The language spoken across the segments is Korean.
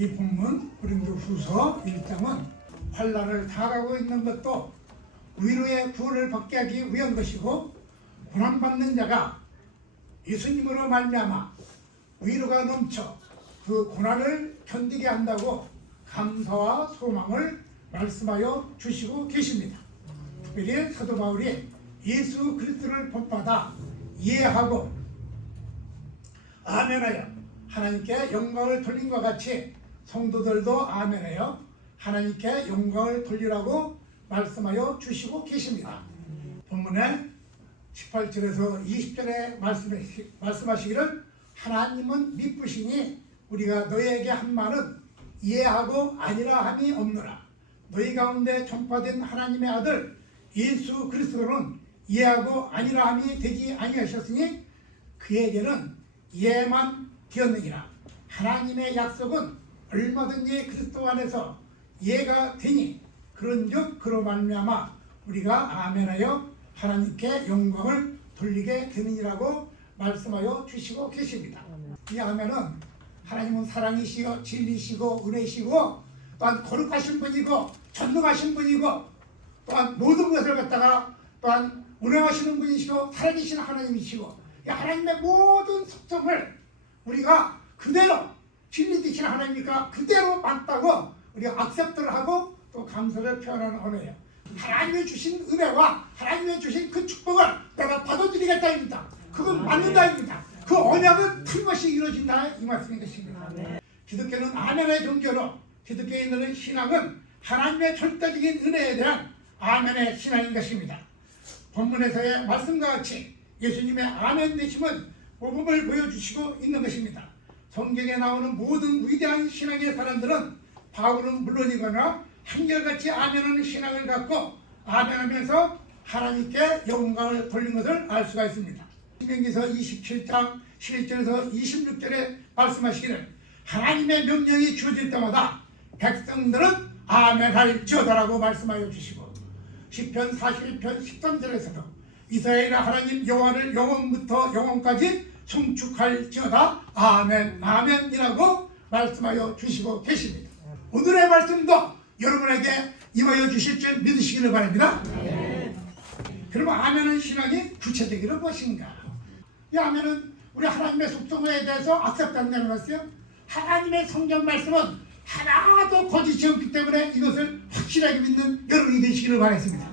이 본문 고린도 후서 1장은 환란을 당하고 있는 것도 위로의 구원을 받게 하기 위한 것이고 고난받는 자가 예수님으로 말미암아 위로가 넘쳐 그 고난을 견디게 한다고 감사와 소망을 말씀하여 주시고 계십니다. 특별히 사도 바울이 예수 그리스도를 본받아 이해하고 아멘하여 하나님께 영광을 돌린 것 같이 성도들도 아멘하여 하나님께 영광을 돌리라고 말씀하여 주시고 계십니다. 본문에 18절에서 20절에 말씀하시, 말씀하시기를 하나님은 미쁘시니 우리가 너에게 한 말은 이해하고 아니라 함이 없노라. 너희 가운데 전파된 하나님의 아들 예수 그리스도는 이해하고 아니라 함이 되지 아니하셨으니 그에게는 이해만 되었느니라. 하나님의 약속은 얼마든지 그리스도 안에서 이해가 되니 그런즉 그로 말미암아 우리가 아멘하여 하나님께 영광을 돌리게 되느니라고 말씀하여 주시고 계십니다. 이 아멘은 하나님은 사랑이시고 진리시고 은혜시고 또한 거룩하신 분이고 전능하신 분이고 또한 모든 것을 갖다가 또한 운행하시는 분이시고 살아계신 하나님이시고 이 하나님의 모든 속성을 우리가 그대로 진리 되신 하나님이니까 그대로 맞다고 우리가 악셉트를 하고 또 감사를 표현하는 언어예요. 하나님이 주신 은혜와 하나님이 주신 그 축복을 내가 받아들이겠다입니다. 그건 맞는다입니다. 그 언약은 틀림없이 이루어진다 이 말씀인 것입니다. 기독교는 아멘의 종교로 기독교에 있는 신앙은 하나님의 절대적인 은혜에 대한 아멘의 신앙인 것입니다. 본문에서의 말씀과 같이 예수님의 아멘 되심은 모범을 보여주시고 있는 것입니다. 성경에 나오는 모든 위대한 신앙의 사람들은 바울은 물론이거나 한결같이 아멘하는 신앙을 갖고 아멘하면서 하나님께 영광을 돌린 것을 알 수가 있습니다. 신명기서 27장 11절에서 26절에 말씀하시기를 하나님의 명령이 주어질 때마다 백성들은 아멘할지어다라고 말씀하여 주시고 시편 41편 13절에서도 이스라엘의 하나님 여호와를 영원부터 영원까지 송축할지어다 아멘 아멘이라고 말씀하여 주시고 계십니다. 오늘의 말씀도 여러분에게 임하여 주실 줄 믿으시기를 바랍니다. 그러면 아멘은 신앙이 구체적으로 무엇인가? 이 아멘은 우리 하나님의 속성에 대해서 악습한다는 것이요. 하나님의 성경 말씀은 하나도 거짓이 없기 때문에 이것을 확실하게 믿는 여러분이 되시기를 바라겠습니다.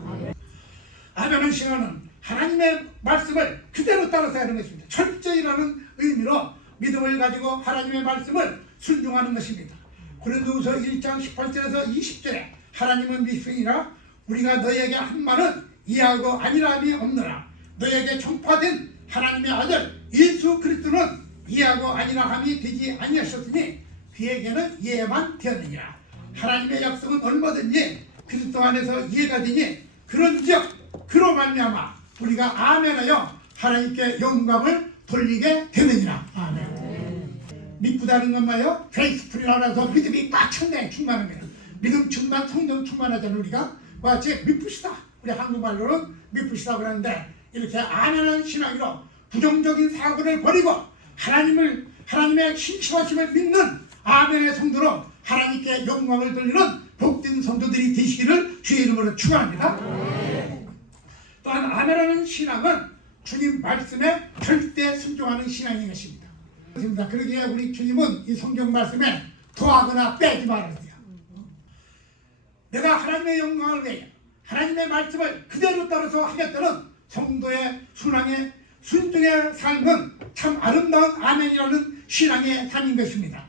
아멘은 신앙은 하나님의 말씀을 그대로 따라서 하는 것입니다. 철저히라는 의미로 믿음을 가지고 하나님의 말씀을 순종하는 것입니다. 고린도후서 1장 18절에서 20절에 하나님은 미스이라 우리가 너에게 한 말은 이해하고 아니라함이 없노라 너에게 전파된 하나님의 아들 예수 그리스도는 이해하고 아니라함이 되지 아니하셨으니 그에게는 이해만 되었느니라 하나님의 약속은 얼마든지 그리스도 안에서 이해가 되니 그런즉 그로 말미암아 우리가 아멘하여 하나님께 영광을 돌리게 되느니라 아멘. 믿고다는 것마요 페이스풀이라고 해서 믿음이 꽉 찬데 충만합니다. 믿음 충만, 성령 충만하잖아요 우리가. 그 같이 믿부시다. 우리 한국말로는 믿부시다 그러는데 이렇게 아멘하는 신앙으로 부정적인 사고를 버리고 하나님을 하나님의 신실하심을 믿는 아멘의 성도로 하나님께 영광을 돌리는 복된 성도들이 되시기를 주의 이름으로 축원합니다. 또한 아멘하는 신앙은 주님 말씀에 절대 순종하는 신앙인 것입니다. 그렇습니다. 그러기에 우리 주님은 이 성경 말씀에 더하거나 빼지 말아야 내가 하나님의 영광을 위해 하나님의 말씀을 그대로 따라서 하겠다는 성도의 순항의 순종의 삶은 참 아름다운 아멘이라는 신앙의 삶인 것입니다.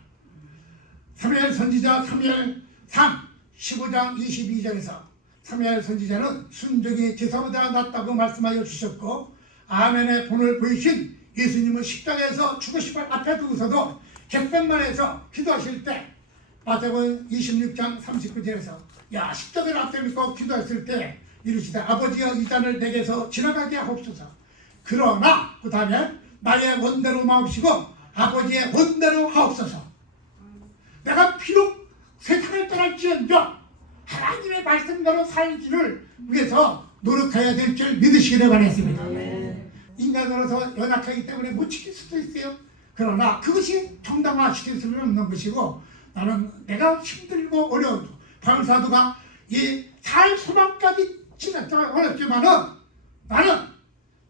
사무엘 선지자 사무엘 3 15장 22절에서 사무엘 선지자는 순종이 제사보다 낫다고 말씀하여 주셨고 아멘의 본을 보이신 예수님은 식당에서 죽으시발 앞에 두고서도 객변만에서 기도하실 때 마태복음 26장 39절에서 야 십자가를 앞에 놓고 기도했을 때 이르시되 아버지여 이 잔을 내게서 지나가게 하옵소서. 그러나 그 다음에 나의 원대로 마옵시고 아버지의 원대로 하옵소서. 내가 비록 세상을 떠날지언정 말씀대로 살기를 위해서 노력해야 될 줄 믿으시기를 바랬습니다 인간으로서 연약하기 때문에 못 지킬 수도 있어요. 그러나 그것이 정당화 시킬 수는 없는 것이고 나는 내가 힘들고 어려워도 방사도가 이살 소망까지 지났다 어렵지만은 나는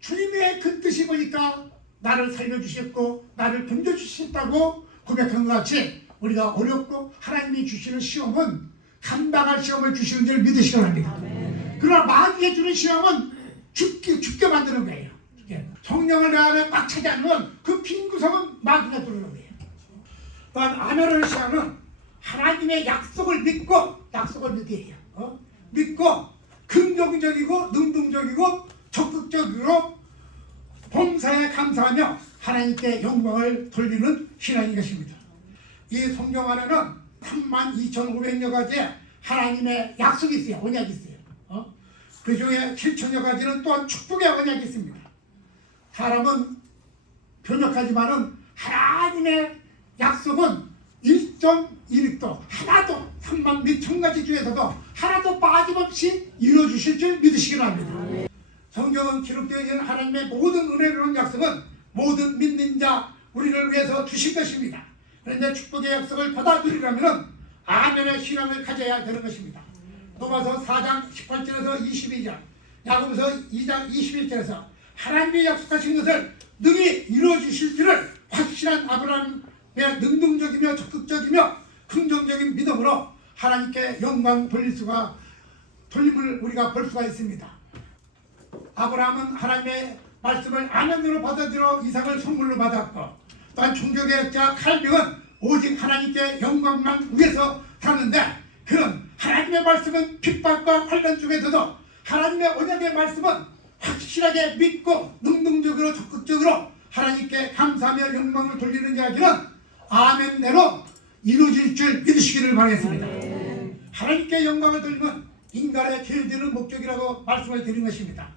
주님의 그 뜻이 보니까 나를 살려주셨고 나를 건져주셨다고 고백한 것 같이 우리가 어렵고 하나님이 주시는 시험은 감당할 시험을 주시는 줄 믿으시기 바랍니다. 그러나 마귀가 주는 시험은 죽게, 죽게 만드는 거예요. 죽게. 성령을 내 안에 꽉 차지 않으면 그 빈 구석은 마귀가 뚫는 거예요. 또한 아멘을 시험은 하나님의 약속을 믿고 약속을 해요. 어? 믿고 긍정적이고 능동적이고 적극적으로 봉사에 감사하며 하나님께 영광을 돌리는 신앙인 것입니다. 이 성경 안에는 32,500여 가지의 하나님의 약속이 있어요. 언약이 있어요. 어? 그 중에 7천여 가지는 또한 축복의 언약이 있습니다. 사람은 변역하지만은 하나님의 약속은 1.1도 하나도 3만 몇천 가지 중에서도 하나도 빠짐없이 이루어주실 줄 믿으시기 바랍니다. 성경은 기록되어 있는 하나님의 모든 은혜로운 약속은 모든 믿는 자 우리를 위해서 주신 것입니다. 그런데 축복의 약속을 받아들이려면 아멘의 신앙을 가져야 되는 것입니다. 로마서 4장 18절에서 22절, 야고보서 2장 21절에서 하나님이 약속하신 것을 능히 이루어 주실 줄을 확실한 아브라함의 능동적이며 적극적이며 긍정적인 믿음으로 하나님께 영광 돌릴 수가 돌림을 우리가 볼 수가 있습니다. 아브라함은 하나님의 말씀을 아멘으로 받아들여 이삭을 선물로 받았고 또한 종교개혁자 칼빈은 오직 하나님께 영광만 위해서 사는데 그런 하나님의 말씀은 핍박과 환란 중에서도 하나님의 언약의 말씀은 확실하게 믿고 능동적으로 적극적으로 하나님께 감사하며 영광을 돌리는 이야기는 아멘대로 이루어질 줄 믿으시기를 바라겠습니다. 하나님께 영광을 돌리면 인간의 길드는 목적이라고 말씀을 드린 것입니다.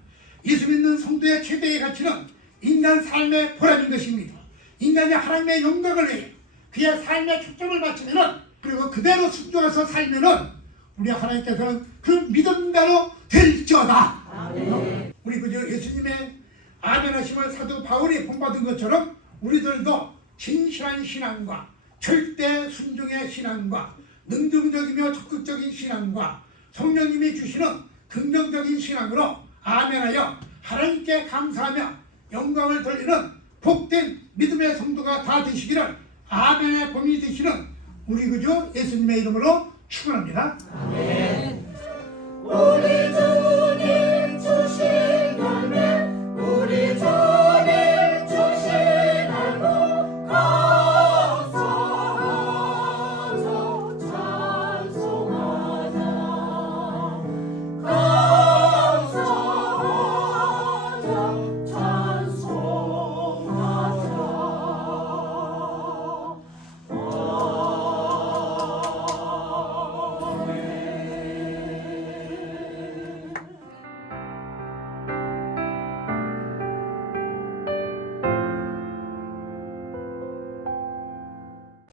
예수 믿는 성도의 최대의 가치는 인간 삶의 보람인 것입니다. 인간이 하나님의 영광을 위해 그의 삶의 초점을 맞추면은 그리고 그대로 순종해서 살면은 우리 하나님께서는 그 믿음대로 될지어다. 우리 그저 예수님의 아멘하심을 사도 바울이 본받은 것처럼 우리들도 진실한 신앙과 절대 순종의 신앙과 능동적이며 적극적인 신앙과 성령님이 주시는 긍정적인 신앙으로 아멘하여 하나님께 감사하며 영광을 돌리는 복된 믿음의 성도가 다 되시기를 아멘의 본이 되시는 우리 구주 예수님의 이름으로 축원합니다. 아멘. 우리 주님 주신